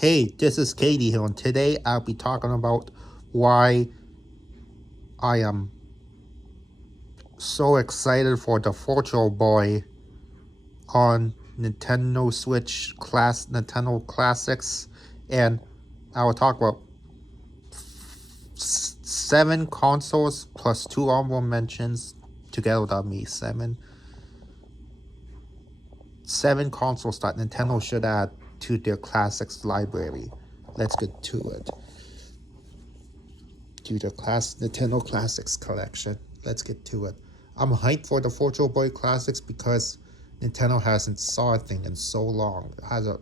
Hey, this is Katie here, and today I'll be talking about why I am so excited for the Virtual Boy on Nintendo Switch Nintendo Classics, and I will talk about seven consoles plus two honorable mentions. Together that'll be seven consoles that Nintendo should add to their classics library. Let's get to it. To the Nintendo Classics collection. Let's get to it. I'm hyped for the Virtual Boy Classics because Nintendo hasn't saw a thing in so long. Has a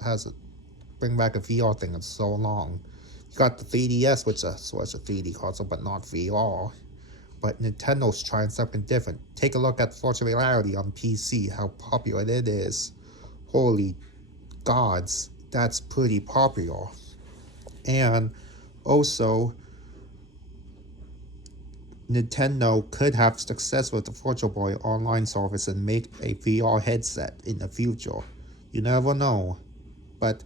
bring back a VR thing in so long. You got the 3DS, which was a 3D console, but not VR. But Nintendo's trying something different. Take a look at virtual reality on PC, how popular it is. Holy gods, that's pretty popular. And also, Nintendo could have success with the Virtual Boy online service and make a VR headset in the future. You never know. But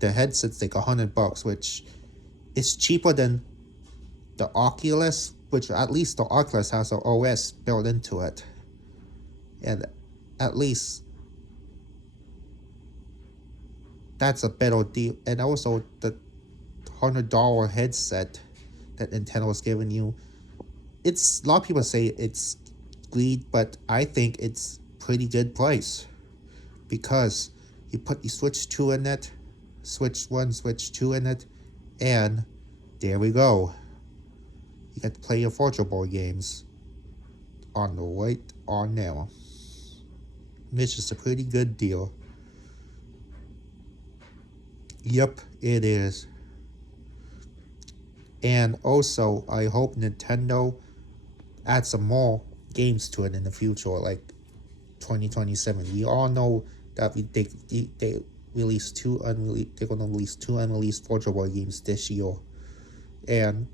the headset's like $100, which is cheaper than the Oculus, which at least the Oculus has an OS built into it. And at least that's a better deal. And also the $100 headset that Nintendo's giving you, it's a lot of people say it's greed, but I think it's pretty good price because you put the Switch 2 in it, Switch 1, Switch 2 in it, and there we go. You get to play your Virtual Boy games on the right on now, which is a pretty good deal. Yep, it is. And also, I hope Nintendo adds some more games to it in the future, like 2027. We all know that they released they're gonna release two unreleased Virtual Boy games this year, and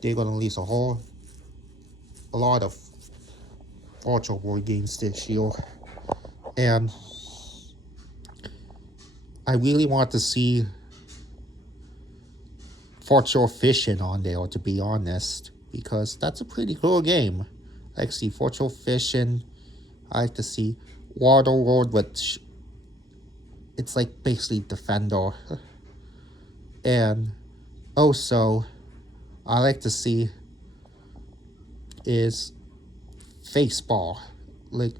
they're gonna release a lot of Virtual Boy games this year, and I really want to see Virtual Fishing on there, to be honest, because that's a pretty cool game. I like to see Virtual Fishing. I like to see Waterworld, which it's like basically Defender. And also, I like to see is Faceball, like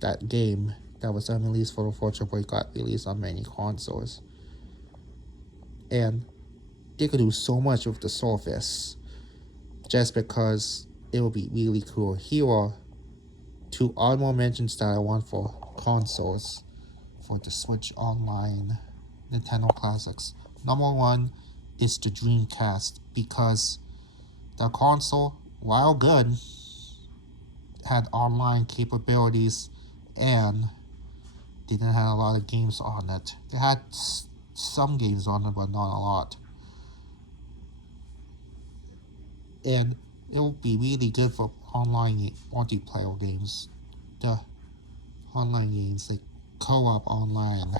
that game that was unreleased for the Virtual Boy got released on many consoles. And they could do so much with the Surface just because it would be really cool. Here are two honorable mentions that I want for consoles for the Switch Online Nintendo Classics. Number one is the Dreamcast because the console, while good, had online capabilities and they didn't have a lot of games on it. They had some games on it, but not a lot. And it would be really good for online multiplayer games. The online games like co-op online,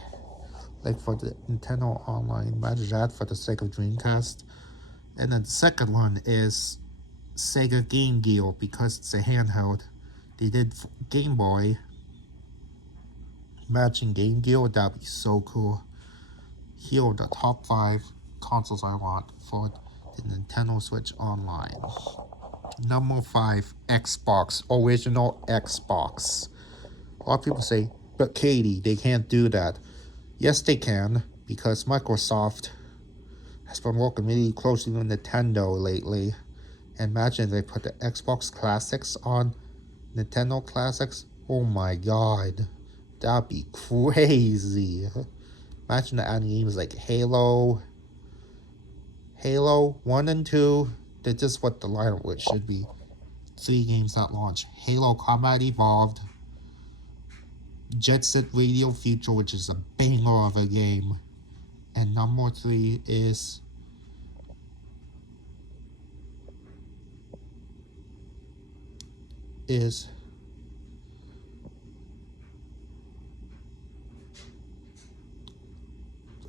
like for the Nintendo Online. Imagine that for the Sega Dreamcast. And then the second one is Sega Game Gear because it's a handheld. They did Game Boy. Matching Game Gear, that'd be so cool. Here are the top 5 consoles I want for the Nintendo Switch Online. Number 5, Xbox, original Xbox. A lot of people say, but Katie, they can't do that. Yes, they can, because Microsoft has been working really closely with Nintendo lately. And imagine if they put the Xbox Classics on Nintendo Classics. Oh my god, that'd be crazy. Imagine adding games like Halo 1 and 2. That's just what the lineup should be. 3 games at launch. Halo Combat Evolved, Jet Set Radio Future, which is a banger of a game. And number 3 is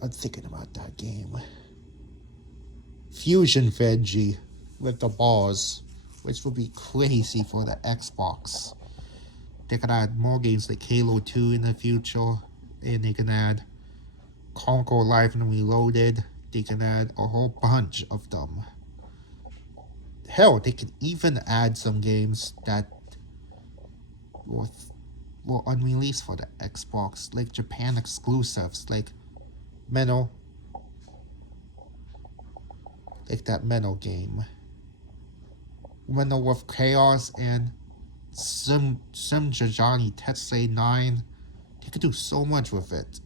I'm thinking about that game. Fusion Veggie with the balls, which would be crazy for the Xbox. They could add more games like Halo 2 in the future, and they can add Conquer Live and Reloaded. They can add a whole bunch of them. Hell, they can even add some games that were unreleased for the Xbox, like Japan exclusives, like Menno, like that Menno game. Menno with Chaos and Sim Jajani Tetsei 9. They could do so much with it.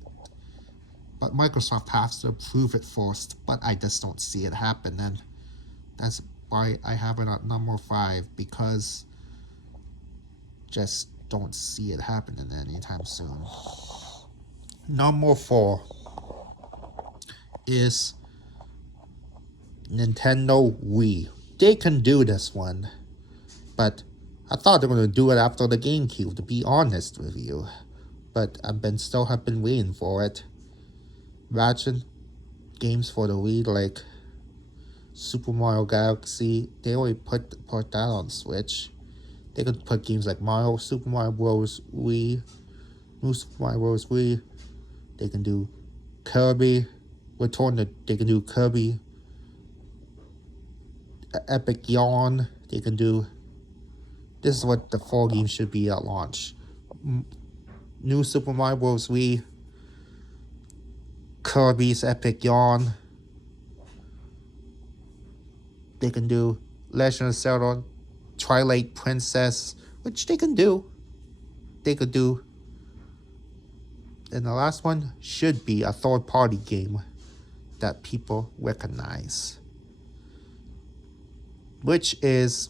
But Microsoft has to approve it first, but I just don't see it happen, and that's why I have it at number 5, because just don't see it happening anytime soon. Number 4 is Nintendo Wii. They can do this one, but I thought they were going to do it after the GameCube, to be honest with you. But I've been waiting for it. Imagine games for the Wii like Super Mario Galaxy. They already put that on Switch. They could put games like Super Mario Bros. Wii, New Super Mario Bros. Wii. They can do Kirby. They can do Kirby. Epic Yarn. They can do. This is what the 4 games should be at launch. New Super Mario Bros. Wii. Kirby's Epic Yarn. They can do Legend of Zelda Twilight Princess, which they can do. They could do. And the last one should be a third-party game that people recognize, which is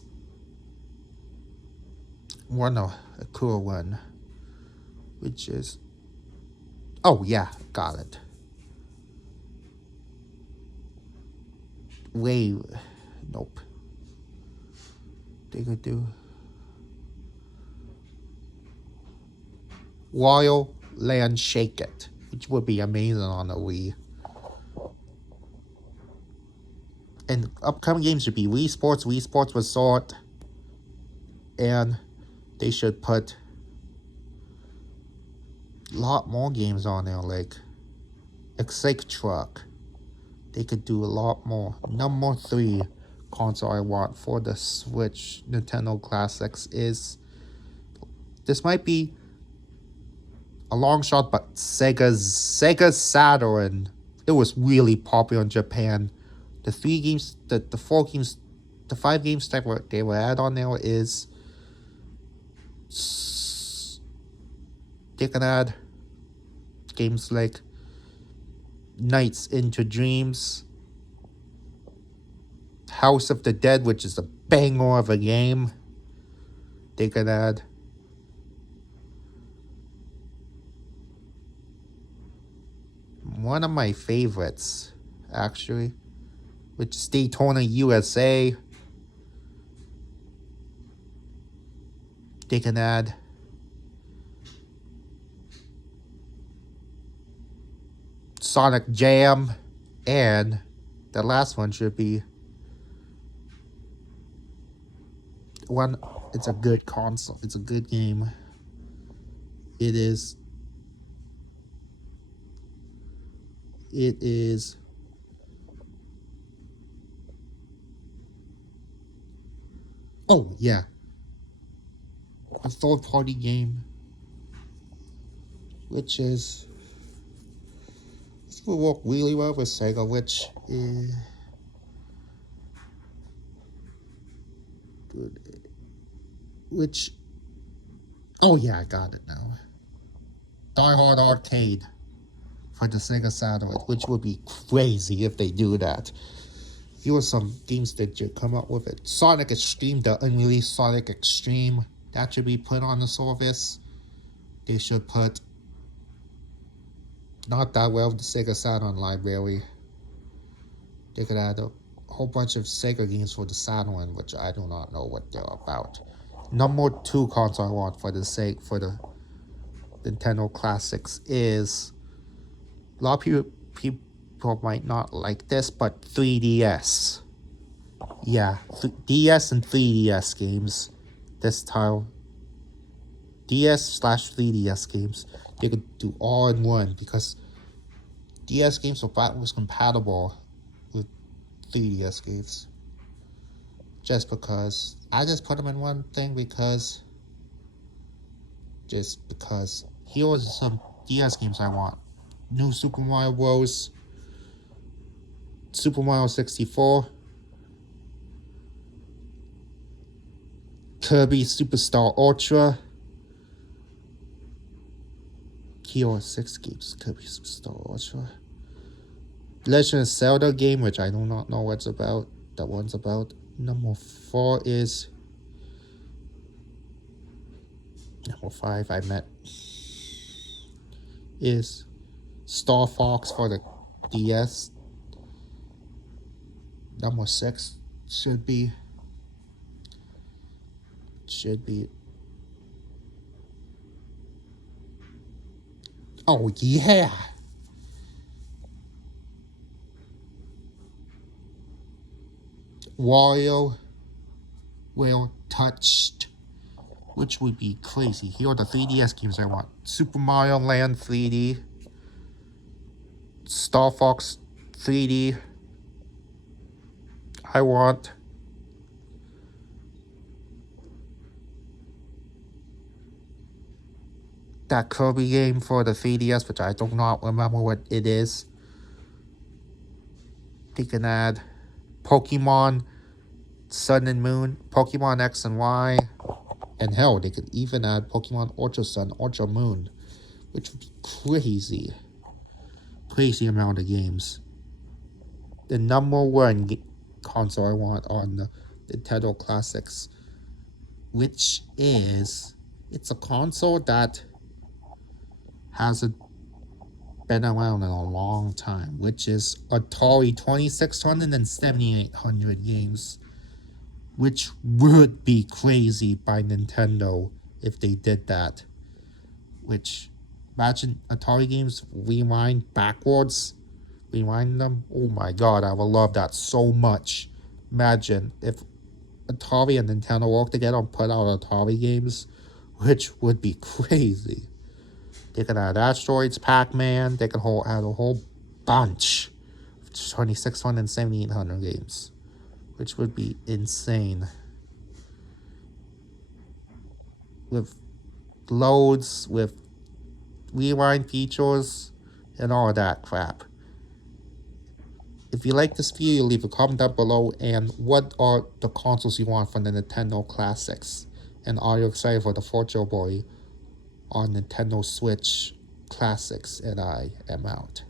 a cool one, which is, oh yeah, got it. Nope. They could do Royal Land Shake It, which would be amazing on the Wii. And upcoming games should be Wii Sports Resort, and they should put a lot more games on there, like Excite Truck. They could do a lot more. Number 3 console I want for the Switch Nintendo Classics is, this might be a long shot, but Sega Saturn. It was really popular in Japan. The 3 games, the 4 games, the 5 games that they were add on there is, they can add games like Nights into Dreams, House of the Dead, which is a banger of a game. They could add one of my favorites, actually, which is Daytona USA. They can add Sonic Jam, and the last one should be one. It's a good console. It's a good game. It is. Oh yeah, a third-party game, which is. This will work really well with Sega, which is good. Oh yeah, I got it now. Die Hard Arcade for the Sega Satellite, which would be crazy if they do that. Here are some games that should come up with it. Sonic Extreme, the unreleased Sonic Extreme, that should be put on the service. They should put not that well the Sega Saturn library. They could add a whole bunch of Sega games for the Saturn, which I do not know what they're about. Number 2 console I want for the Nintendo Classics is, a lot of people might not like this, but 3DS. Yeah, DS and 3DS games. This tile. DS/3DS games. You could do all in one because DS games were backwards compatible with 3DS games. Just because. I just put them in one thing because. Here are some DS games I want. New Super Mario Bros. Super Mario 64. Kirby Superstar Ultra. Here are 6 games. Kirby Superstar Ultra. Legend of Zelda game, which I do not know what's about. That one's about. Number 4 is. Number 5 I met is Star Fox for the DS. Number 6 should be. Oh yeah. Wario Well Touched, which would be crazy. Here are the 3DS games I want. Super Mario Land 3D, Star Fox 3D. I want that Kirby game for the 3DS, which I do not remember what it is. They can add Pokemon Sun and Moon, Pokemon X and Y, and hell, they could even add Pokemon Ultra Sun, Ultra Moon, which would be crazy. Crazy amount of games. The number 1 console I want on the Nintendo Classics, which is, it's a console that hasn't been around in a long time, which is Atari 2600 and 7800 games, which would be crazy by Nintendo if they did that. Which, imagine Atari games rewind backwards, rewind them. Oh my god, I would love that so much. Imagine if Atari and Nintendo worked together and put out Atari games, which would be crazy. They could add Asteroids, Pac-Man. They could add a whole bunch of 2600 and 7800 games, which would be insane. With loads, with rewind features, and all that crap. If you like this video, leave a comment down below. And what are the consoles you want from the Nintendo Classics? And are you excited for the Virtual Boy on Nintendo Switch Classics? And I am out.